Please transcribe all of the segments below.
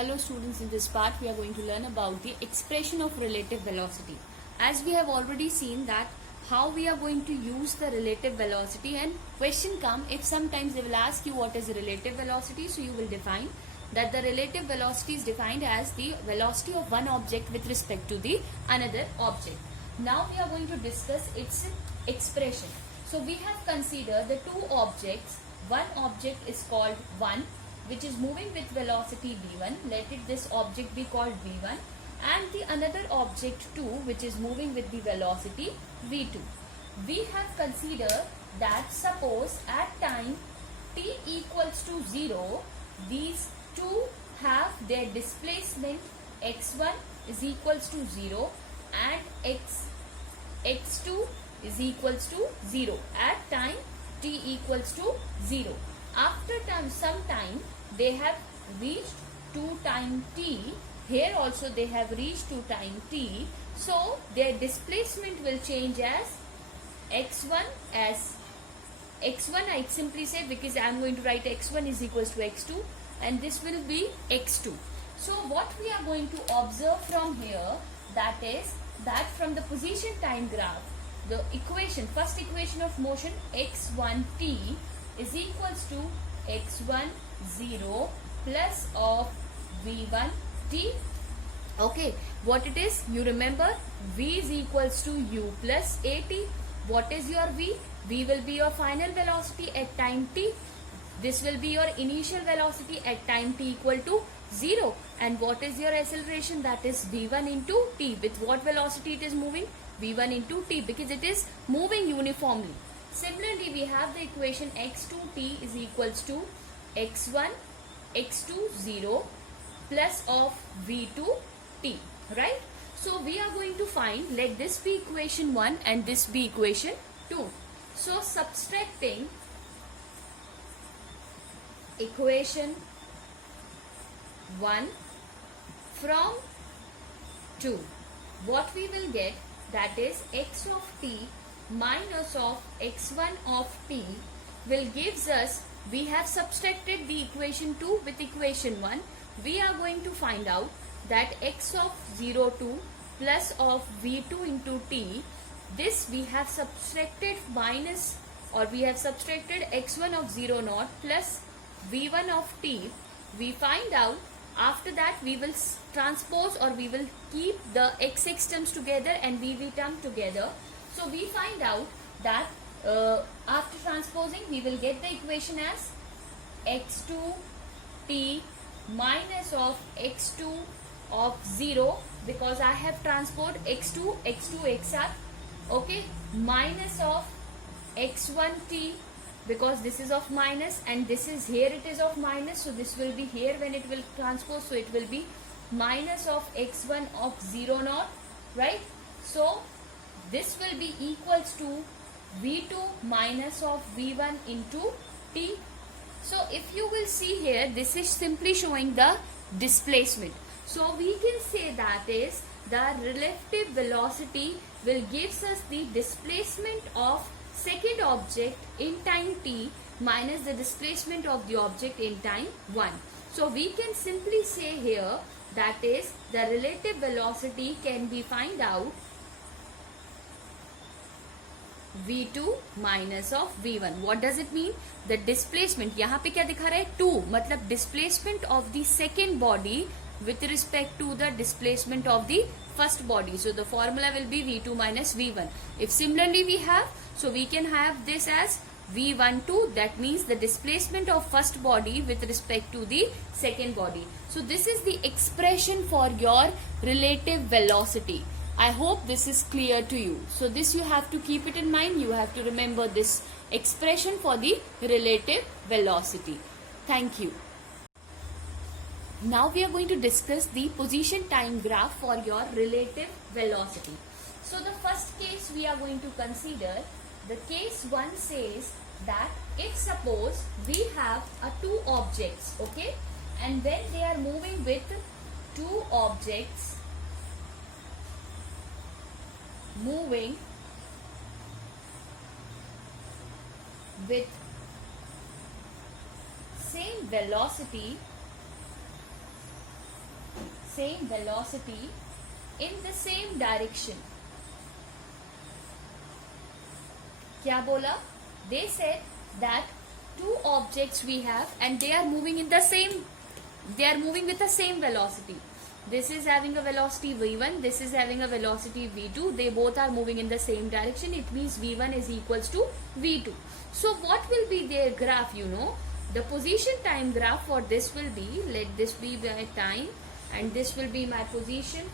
Hello students, in this part we are going to learn about the expression of relative velocity. As we have already seen that how we are going to use the relative velocity, and question come if sometimes they will ask you what is relative velocity, so you will define that the relative velocity is defined as the velocity of one object with respect to the another object. Now we are going to discuss its expression. So we have considered the two objects. One object is called 1, which is moving with velocity v1. Let it this object be called v1, and the another object 2, which is moving with the velocity v2. We have considered that suppose at time t equals to 0, these two have their displacement x1 is equals to 0 and x2 is equals to 0 at time t equals to 0. After some time they have reached 2 time t. Here also they have reached 2 time t. So their displacement will change as x1 I simply say, because I am going to write x1 is equals to x2 and this will be x2. So what we are going to observe from here, that is that from the position time graph, the equation, first equation of motion x1t is equals to x10 plus of v1t. Okay, what it is? You remember v is equals to u plus at. What is your v? V will be your final velocity at time t. This will be your initial velocity at time t equal to 0. And what is your acceleration? That is v1 into t. With what velocity it is moving? v1 into t, because it is moving uniformly. Similarly, we have the equation x2t is equals to x1 x20 plus of v2t, right? So we are going to find, let this be equation 1 and this be equation 2. So subtracting equation 1 from 2, what we will get, that is x of t minus of x1 of t will gives us, we have subtracted the equation 2 with equation 1. We are going to find out that x of 02 plus of v2 into t, this we have subtracted minus, or we have subtracted x1 of 00 plus v1 of t. We find out, after that we will transpose, or we will keep the xx terms together and vv term together. So we find out that after transposing we will get the equation as x2t minus of x2 of 0, because I have transposed x2 xr, okay, minus of x1t, because this is of minus and this is here, it is of minus, so this will be here when it will transpose, so it will be minus of x1 of 00, right? So this will be equals to v2 minus of v1 into t. So if you will see here, this is simply showing the displacement. So we can say that is the relative velocity will gives us the displacement of second object in time t minus the displacement of the object in time 1. So we can simply say here, that is the relative velocity can be find out v2 minus of v1. What does it mean? The displacement, यहाँ पे क्या दिखा रहा है? 2, मतलब displacement of the second body with respect to the displacement of the first body. So the formula will be v2 minus v1. If similarly we have, so we can have this as v12, that means the displacement of first body with respect to the second body. So this is the expression for your relative velocity. I hope this is clear to you. So this you have to keep it in mind. You have to remember this expression for the relative velocity. Thank you. Now we are going to discuss the position time graph for your relative velocity. So the first case we are going to consider, the case 1 says that if suppose we have two objects, okay, and when they are moving with two objects moving with same velocity same velocity in the same direction. क्या बोला? They said that two objects we have and they are moving in the same, they are moving with the same velocity. This is having a velocity v1, this is having a velocity v2. They both are moving in the same direction. It means v1 is equals to v2. So what will be their graph? You know, the position time graph for this will be, let this be my time and this will be my position.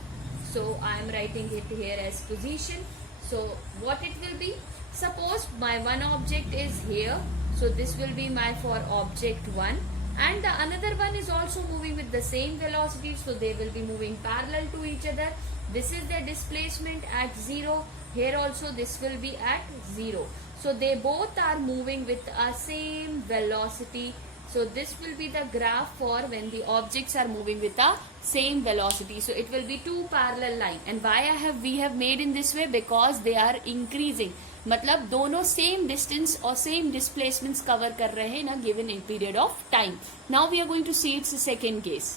So I am writing it here as position. So what it will be? Suppose my one object is here. So this will be my for object 1. And the another one is also moving with the same velocity, so they will be moving parallel to each other. This is their displacement at 0. Here also this will be at 0. So they both are moving with a same velocity. So this will be the graph for when the objects are moving with the same velocity. So it will be two parallel line. And why we have made in this way? Because they are increasing. मतलब दोनों same distance और same displacements cover कर रहे हैं in a given period of time. Now we are going to see its second case.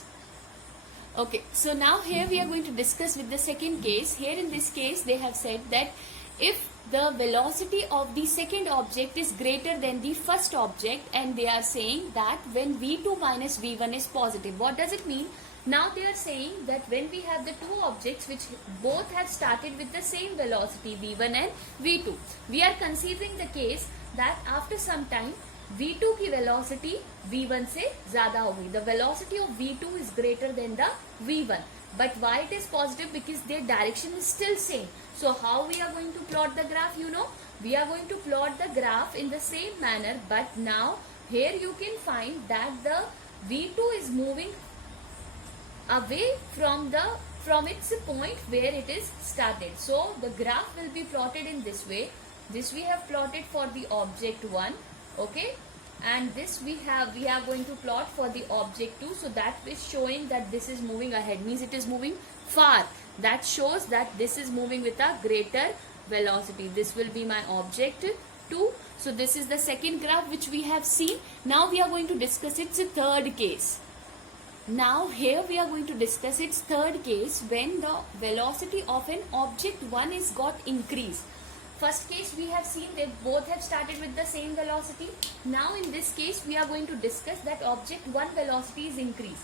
Okay, so now here we are going to discuss with the second case. Here in this case they have said that if the velocity of the second object is greater than the first object, and they are saying that when v2 minus v1 is positive. What does it mean? Now they are saying that when we have the two objects which both have started with the same velocity v1 and v2, we are considering the case that after some time v2 की velocity v1 से ज़्यादा होगी. The velocity of v2 is greater than the v1. But why it is positive? Because their direction is still same. So how we are going to plot the graph? You know, we are going to plot the graph in the same manner. But now here you can find that the v2 is moving away from its point where it is started. So the graph will be plotted in this way. This we have plotted for the object 1, okay, and this we are going to plot for the object 2. So that is showing that this is moving ahead, means it is moving far. That shows that this is moving with a greater velocity. This will be my object 2. So this is the second graph which we have seen. Now we are going to discuss its third case. Now here we are going to discuss its third case when the velocity of an object 1 is got increased. First case we have seen they both have started with the same velocity. Now in this case we are going to discuss that object 1 velocity is increased.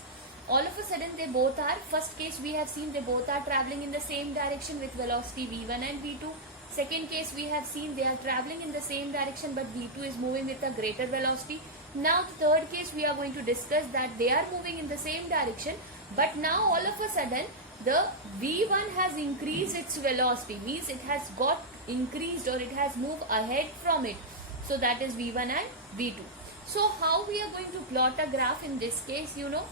All of a sudden they both are, first case we have seen they both are traveling in the same direction with velocity v1 and v2. Second case we have seen they are traveling in the same direction but v2 is moving with a greater velocity. Now third case we are going to discuss that they are moving in the same direction, but now all of a sudden the v1 has increased its velocity, means it has got increased or it has moved ahead from it. So that is v1 and v2. So how we are going to plot a graph in this case? You know,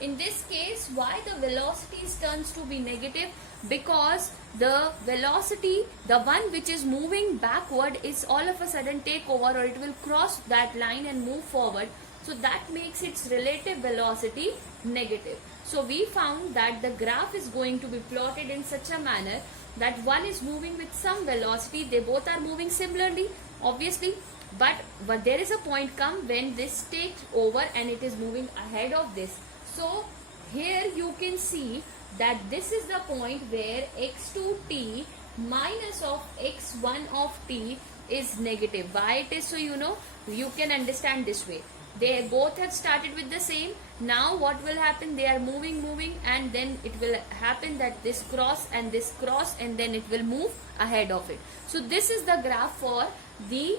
in this case why the velocity turns to be negative? Because the velocity, the one which is moving backward, is all of a sudden take over, or it will cross that line and move forward. So that makes its relative velocity negative. So we found that the graph is going to be plotted in such a manner that one is moving with some velocity. They both are moving similarly, obviously. But there is a point come when this takes over and it is moving ahead of this. So here you can see that this is the point where x2t minus of x1 of t is negative. Why it is so? You know, you can understand this way. They both have started with the same. Now what will happen? They are moving and then it will happen that this cross and then it will move ahead of it. So this is the graph for the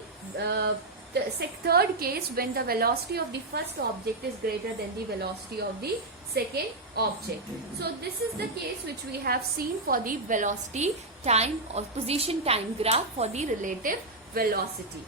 third case when the velocity of the first object is greater than the velocity of the second object. So this is the case which we have seen for the velocity time or position time graph for the relative velocity.